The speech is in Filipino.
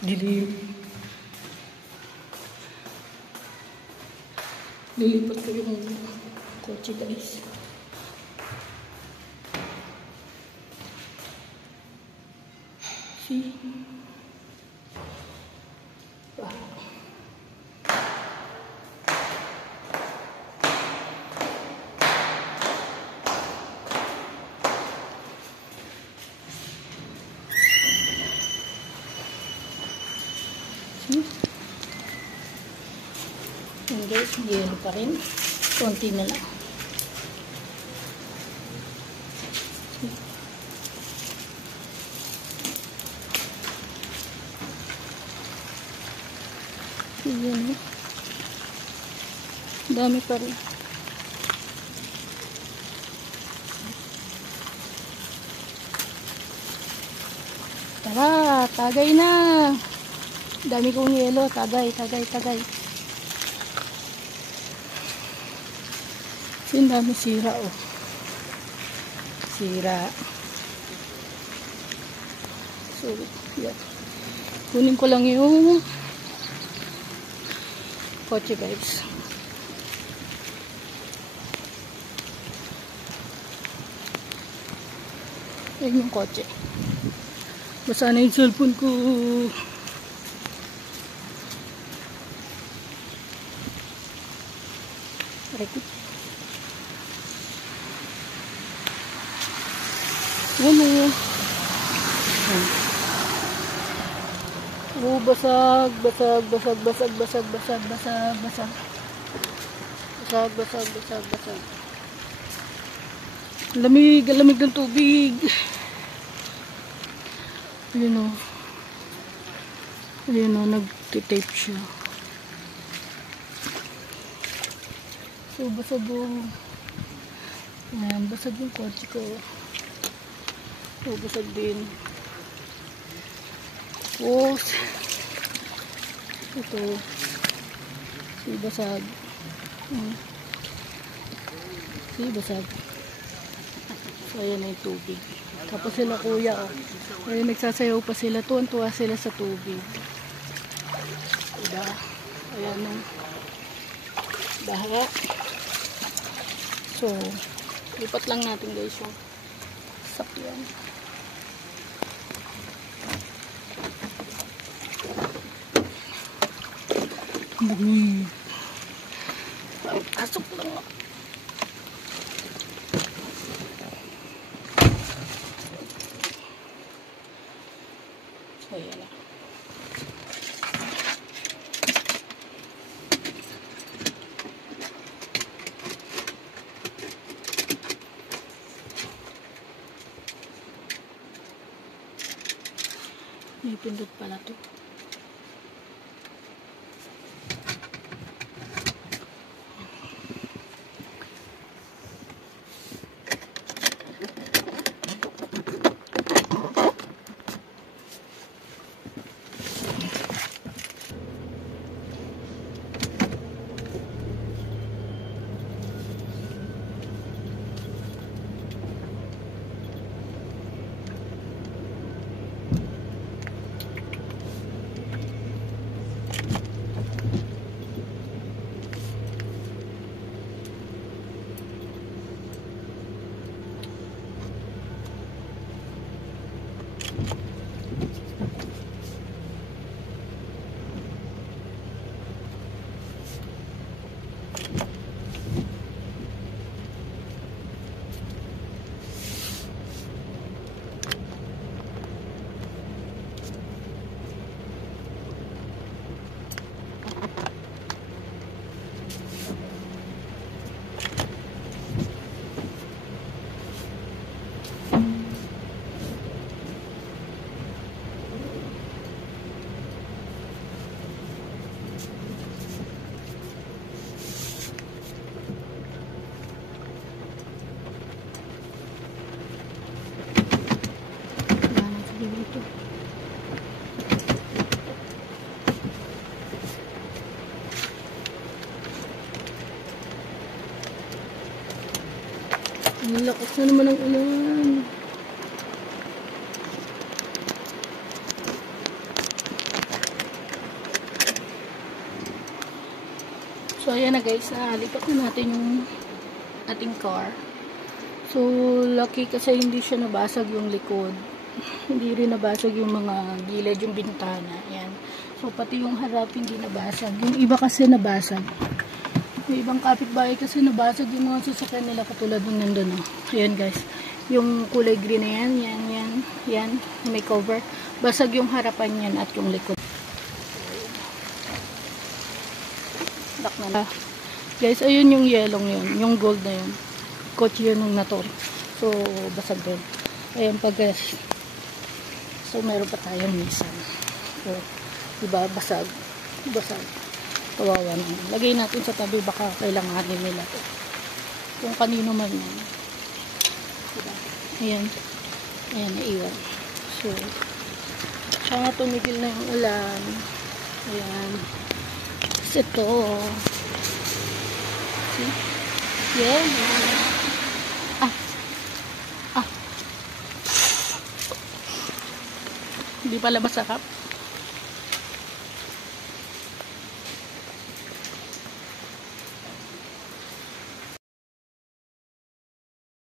Dilim. Lilipat ko yung kotse guys. See? Yan guys, yelo pa rin. Konti na lang. Yan. Dami pa rin. Tara, tagay na. Dami kong yelo. Tagay. Yung dami sira oh. Sira. So, yeah. Kunin ko lang yung kotse guys. Ayan yung kotse. Basa na yung cellphone ko. Rekit. Ano? Oh, basag. Lamig ng tubig. Ayun o, nag-tape siya. So, basag o. Ayan, basag yung kotse ko. So, basag din. Oh, ito. Si basag. Si basag. So, ayan na yung tubig. Tapos sila kuya, oh. Ayun, nagsasayaw pa sila. Tuwan-tuwa sila sa tubig. Diba? Ayan o. Baha. So, lipat lang natin guys yung sakyan. Pasok lang ako. So, yan na. May pindot pala to. Ang lakas na naman ang ulan. na guys, lipat na natin yung ating car. So, lucky kasi hindi siya nabasag yung likod. Hindi rin nabasag yung mga gilid, yung bintana. Ayan. So, pati yung harap hindi nabasag. Yung iba kasi nabasag. Yung ibang kapitbahay kasi nabasag yung mga sasakyan nila katulad ng nandun. Oh. Ayan guys. Yung kulay green na yan. May cover. Basag yung harapan yan at yung likod. Lock na. Guys, ayun yung yellow yun. Yung gold na yun. Kotse yun ng nator. So, basag doon. Ayan pa guys. So, meron pa tayong Nissan. So, diba, basag. Kawawa naman. Lagay natin sa tabi, baka kailanganin nila to. Kung kanino man yan. Diba? Ayan. Ayan, naiwan. So, tsaka tumigil na yung ulan. Ayan. Tapos ito. See? Yeah. Hindi pala masakap.